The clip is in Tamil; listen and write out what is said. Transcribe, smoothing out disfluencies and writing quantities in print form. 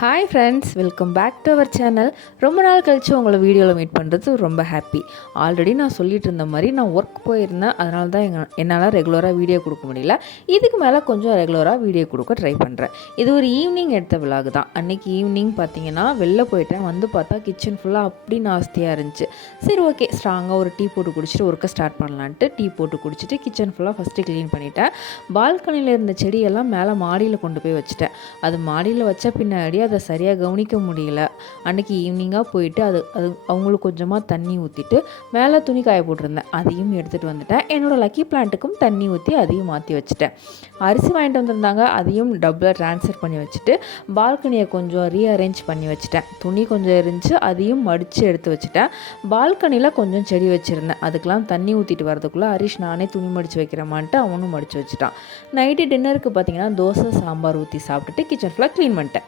Hi friends, welcome back to our channel. ரொம்ப நாள் கழித்து உங்களை வீடியோவில் மீட் பண்ணுறது ரொம்ப ஹாப்பி. ஆல்ரெடி நான் சொல்லிட்டு இருந்த மாதிரி நான் ஒர்க் போயிருந்தேன், அதனால தான் என்னால் ரெகுலராக வீடியோ கொடுக்க முடியல. இதுக்கு மேலே கொஞ்சம் ரெகுலராக வீடியோ கொடுக்க ட்ரை பண்ணுறேன். இது ஒரு ஈவினிங் எடுத்த விலாக் தான். அன்றைக்கி ஈவினிங் பார்த்தீங்கன்னா வெளில போயிட்டேன். வந்து பார்த்தா கிச்சன் ஃபுல்லாக அப்படி நாஸ்தியாக இருந்துச்சு. சரி, ஓகே, ஸ்ட்ராங்காக ஒரு டீ போட்டு குடிச்சிட்டு ஒர்க்கை ஸ்டார்ட் பண்ணலான்ட்டு டீ போட்டு குடிச்சிட்டு கிச்சன் ஃபுல்லாக ஃபஸ்ட்டு க்ளீன் பண்ணிவிட்டேன். பால்கனியில் இருந்த செடியெல்லாம் மேலே மாடியில் கொண்டு போய் வச்சுட்டேன். அது மாடியில் வச்ச பின்னாடி அதை சரியாக கவனிக்க முடியல. அன்றைக்கி ஈவினிங்காக போயிட்டு அவங்களுக்கு கொஞ்சமாக தண்ணி ஊற்றிட்டு மேலே துணி காய போட்டிருந்தேன், அதையும் எடுத்துகிட்டு வந்துட்டேன். என்னோடய லக்கி பிளான்ட்டுக்கும் தண்ணி ஊற்றி அதையும் மாற்றி வச்சுட்டேன். அரிசி வாங்கிட்டு வந்திருந்தாங்க, அதையும் டப்பில் ட்ரான்ஸ்ஃபர் பண்ணி வச்சுட்டு பால்கனியை கொஞ்சம் ரீஅரேஞ்ச் பண்ணி வச்சுட்டேன். துணி கொஞ்சம் இருந்துச்சு, அதையும் மடித்து எடுத்து வச்சுட்டேன். பால்கனியில் கொஞ்சம் செடி வச்சுருந்தேன், அதுக்கெலாம் தண்ணி ஊற்றிட்டு வரதுக்குள்ளே ஹரிஷ் நானே துணி மடித்து வைக்கிறமான்ட்டு அவனும் மடித்து வச்சுட்டான். நைட்டு டின்னருக்கு பார்த்திங்கன்னா தோசை சாம்பார் ஊற்றி சாப்பிட்டுட்டு கிச்சன் ஃபுல்லாக க்ளீன் பண்ணிட்டேன்.